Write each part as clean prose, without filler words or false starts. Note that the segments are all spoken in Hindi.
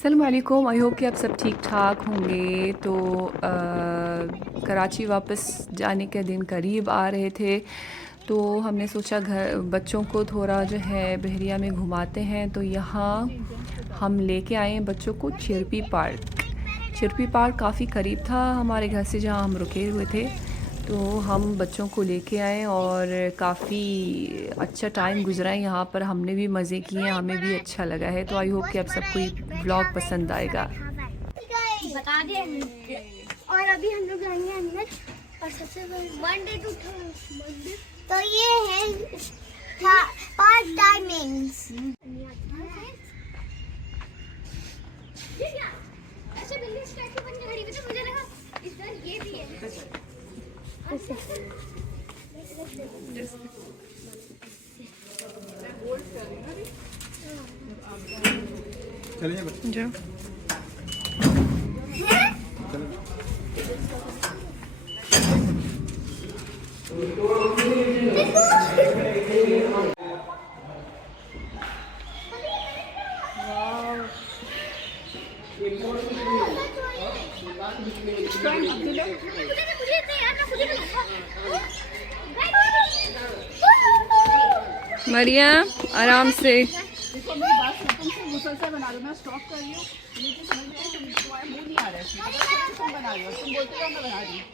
अस्सलाम वालेकुम। आई होप कि आप सब ठीक ठाक होंगे। तो कराची वापस जाने के दिन करीब आ रहे थे, तो हमने सोचा घर बच्चों को थोड़ा जो है बहरिया में घुमाते हैं। तो यहाँ हम लेके आए हैं बच्चों को चिरपी पार्क। चिरपी पार्क काफ़ी करीब था हमारे घर से जहाँ हम रुके हुए थे, तो हम बच्चों को लेके आए और काफ़ी अच्छा टाइम गुजरा है यहाँ पर। हमने भी मज़े किए हैं, हमें भी अच्छा लगा है। तो आई होप कि आप सबको ये व्लॉग पसंद आएगा। बता दे। और अभी हम लोग जाएंगे अंदर और सबसे मंडे टू मंडे। तो ये है पार्क टाइमिंग्स। ऐसे बिल्डिंग स्टैचू बन के खड़ी हुई, तो मुझे लगा इस तरह ये भी है। चलिए जाओ। मरियम आराम से। देखो मेरी बात सुन, तुमसे मुसलसल बना रही हूँ, मैं स्टॉप कर रही हूँ, मुझे समझ में आया तुम्हारा मुंह नहीं आ रहा है, तुम बना रही हो, तुम बोलते हो मैं बना रही हूँ।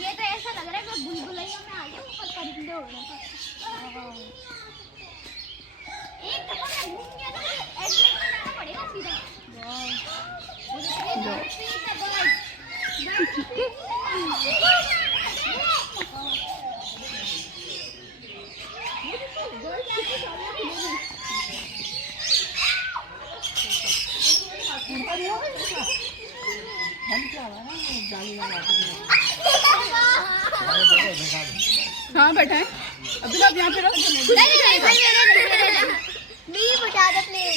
ये तो ऐसा लग रहा है मैं बुलबुलैया में आ गई हूँ, ऊपर परिंदे उड़ रहे हैं। एक दफा मैं घूम गया था, मुझे एडमिट कराना पड़ेगा सीधा। हाँ बैठा है अब्दुल्ला, आप यहाँ पे रहो। नहीं बता दो प्लीज।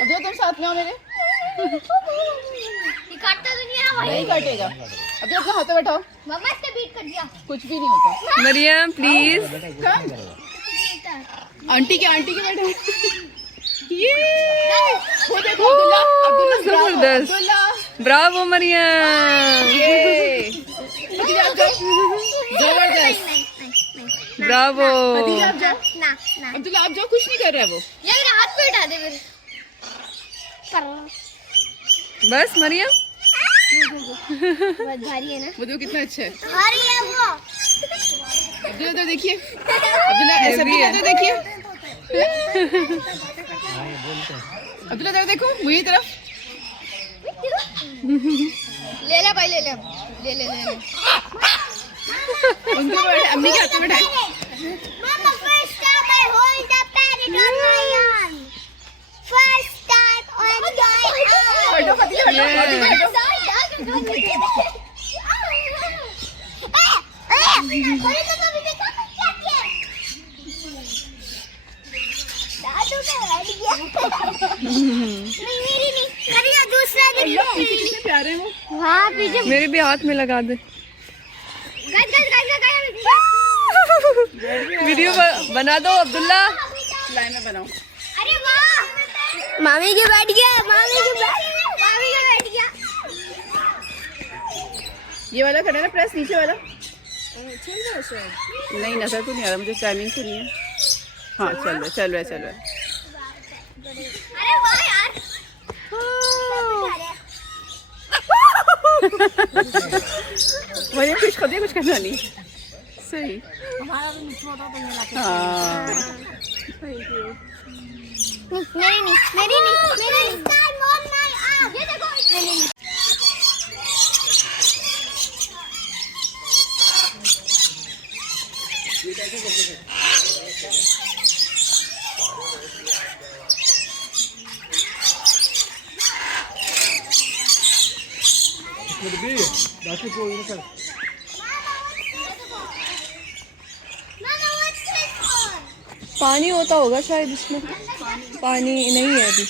अब्दुल्ला तुम साथ में आओ मेरे। ये काटता तो नहीं है ना भाई? नहीं काटेगा। अब्दुल्ला अपना हाथ बैठाओ। मम्मा इसने बीट कर दिया। कुछ भी नहीं होता। मरियम प्लीज। आंटी के बैठे। ये वो देखो अब्दुल्ला, अब्दुल्ला जबरदस्त। अब्दुल्ला ब्रावो मरियम। ये खदीजा आप जाओ, जबरदस्त। ब्रावो। खदीजा आप जाओ, ना ना अब्दुल्ला आप जाओ, कुछ नहीं कर रहा है वो। ये मेरे हाथ पे उठा दे मेरे। बस मरियम। बहुत भारी है ना? वो देखो कितना अच्छा है। भारी है वो। अब्दुल्ला इधर देखिए, अब्दुल्ला ऐसा भी इधर देखिए। अब्दुल्ला इधर देखो मुझे तरफ। ले ले भाई, ले ले ले ले ले। उनके बैठे, अम्मी के हाथ में बैठा है। Mama, first time I hold the parrot on my arm. First time on my arm. बैठो खदीजा, बैठो खदीजा, बैठो। अल्लाह, पीछे कितने प्यारे हैं वो। हाँ पीछे। मेरे भी हाथ में लगा दे। वीडियो बना दो अब्दुल्ला। लाइन में बनाओ। अरे वाह, मामी के बैठ गया, मामी के बैठ गया। ये वाला करना ना प्रेस, नीचे वाला चल रहा है शायद। नहीं नजर तो नहीं आ रहा मुझे, टाइमिंग तो नहीं है। हाँ चल रहा है। अरे वाह यार। वही कुछ करना नहीं। सही। हाँ मेरी नहीं। ये देखो। पानी होता होगा शायद इसमें। पानी नहीं है अभी।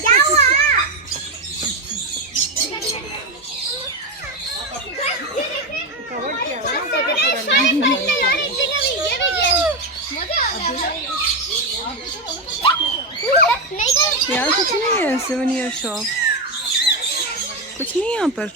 क्या हुआ? यार कुछ नहीं है सिवनियर शॉप, कुछ नहीं है यहाँ पर।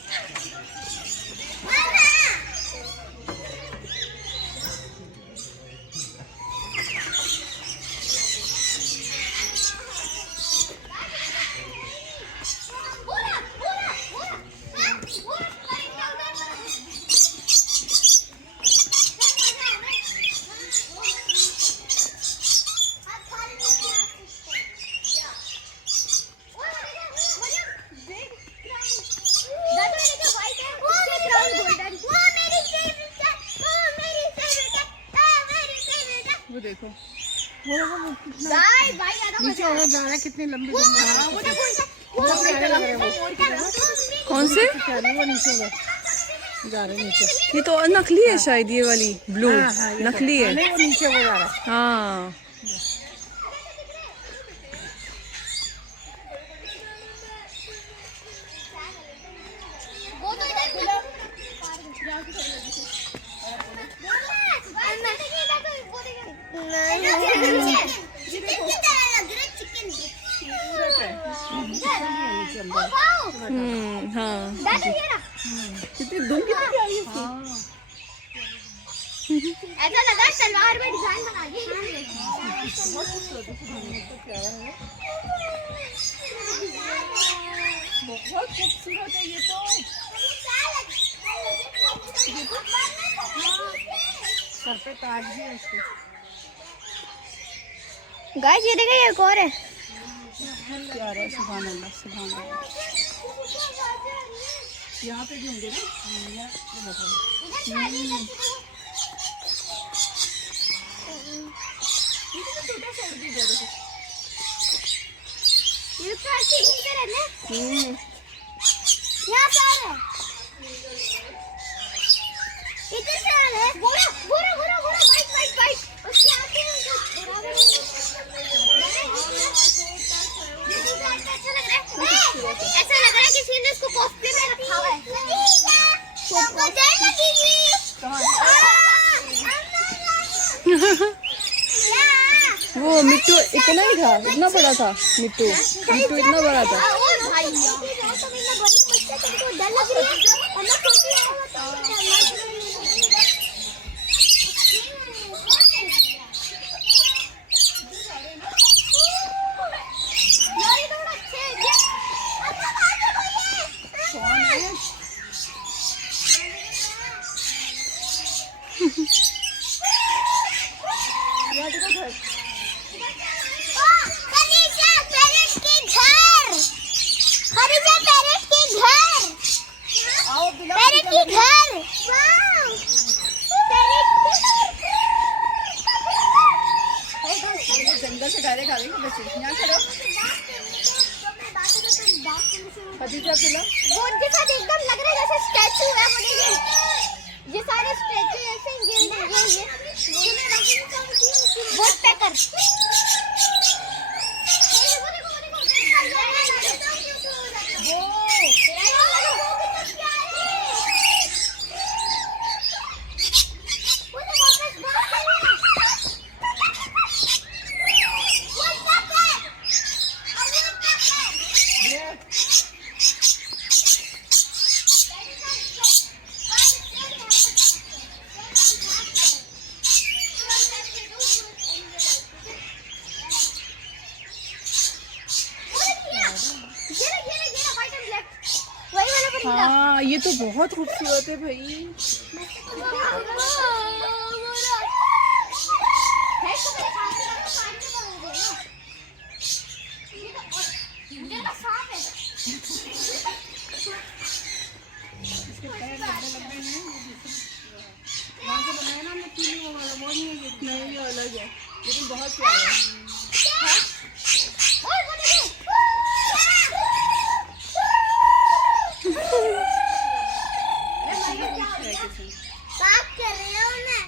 वो देखो नीचे और जा रहा है, कितनी लंबी कौन से? वो नीचे जा रहे नीचे। ये तो नकली है शायद, ये वाली ब्लू नकली है। नहीं, वो नीचे वो जा रहा है। हाँ हाँ कितनी दुम कितनी प्यारी है इसकी। ऐसा लगा सलवार में डिजाइन बना दी। बहुत खूबसूरत है ये तो। सर पे ताज भी है इसके। गाइस ये देखिए एक और है। प्यारा है, सुभान अल्लाह सुभान अल्लाह। यहाँ पे भी होंगे ना। ये प्लास्टिक पे रहने। यहाँ पे है। इधर से है। बोरा बोरा बोरा बोरा वाइट वाइट वाइट। उसके आगे ऐसा लग रहा है किसी ने इसको कॉस्प्ले में रखा हुआ है। सबको जय लगेगी। वो मिट्टू इतना ही था, इतना बड़ा था मिट्टू, मिट्टू इतना बड़ा था। डर लग रही है। जंगल से डायरेक्ट आ गई बच्चे। यहाँ खड़ो खदीजा तुला। वो उनके साथ एकदम लग रहा है जैसे स्टैचू है। ये सारे स्टैचू ऐसे वोट पैकर। हाँ ये तो बहुत खूबसूरत है भाई। नहीं ये अलग है लेकिन बहुत प्यारा है। बात कर रही हूँ मैं।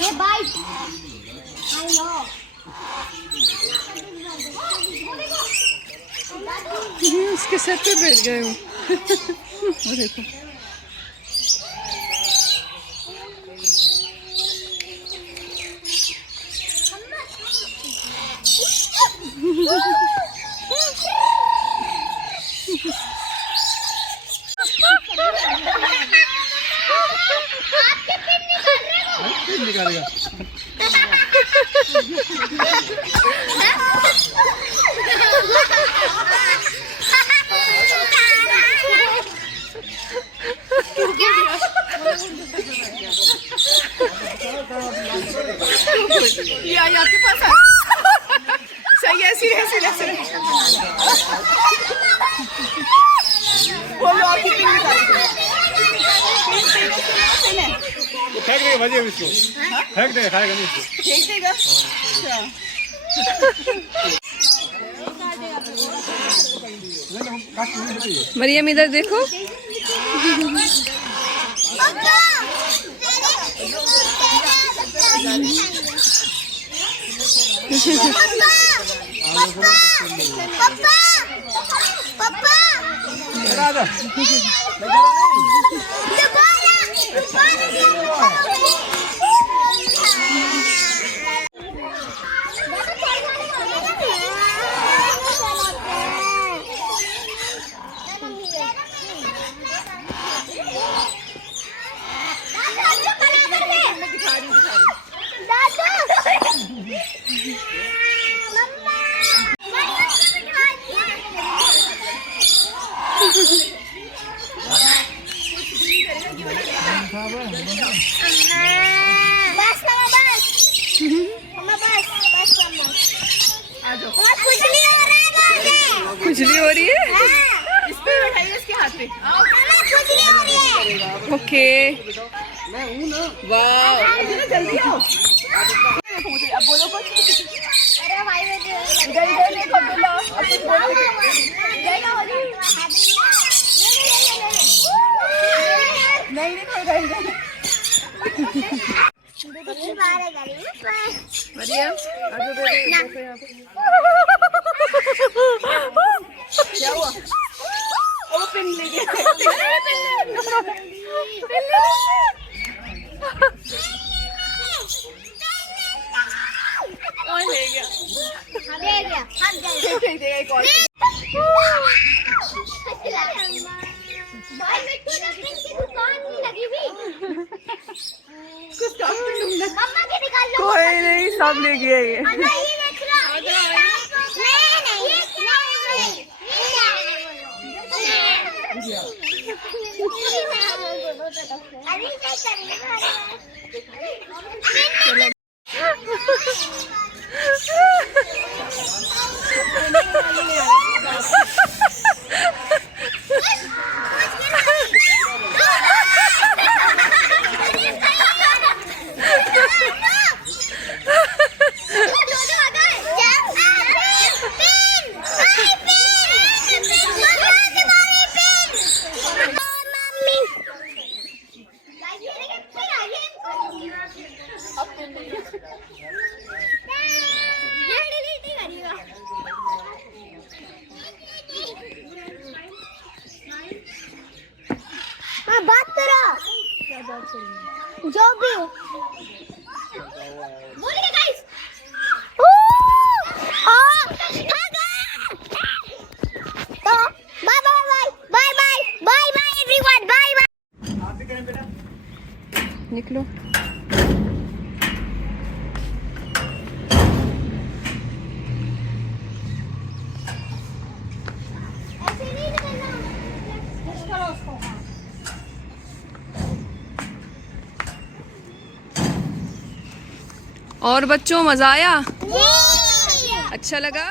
ये बाइक आई नो। उसके सर पे बैठ गए हो। देखो निकालेगा। ये आपके पास आ सही है, ऐसी बोलो आपकी पिन निकाल। फेंक देगा भाजी इसको, फेंक देगा, खाएगा नहीं इसको। फेंक देगा। अच्छा मरियम इधर देखो। खुजली हो रही है। इस पे बैठाइए, इसके हाथ पे। ओके वाह, जल्दी आओ। अब बोलो कुछ। इधर देखो, बोलो अब कुछ बोलो। नहीं मरियम आगे देखो यहाँ पे। क्या हुआ? ओ पिन ले गया। और ले गया। फेंक देगा एक और। कुछ काम पे ढूंढना। कोई नहीं, सब ले गया ये। बात करो जो भी बोलिए गाइस। तो bye bye bye bye bye bye everyone, bye bye. निकलो। ऐसे नहीं निकलना। और बच्चों, मजा आया? जी। अच्छा लगा?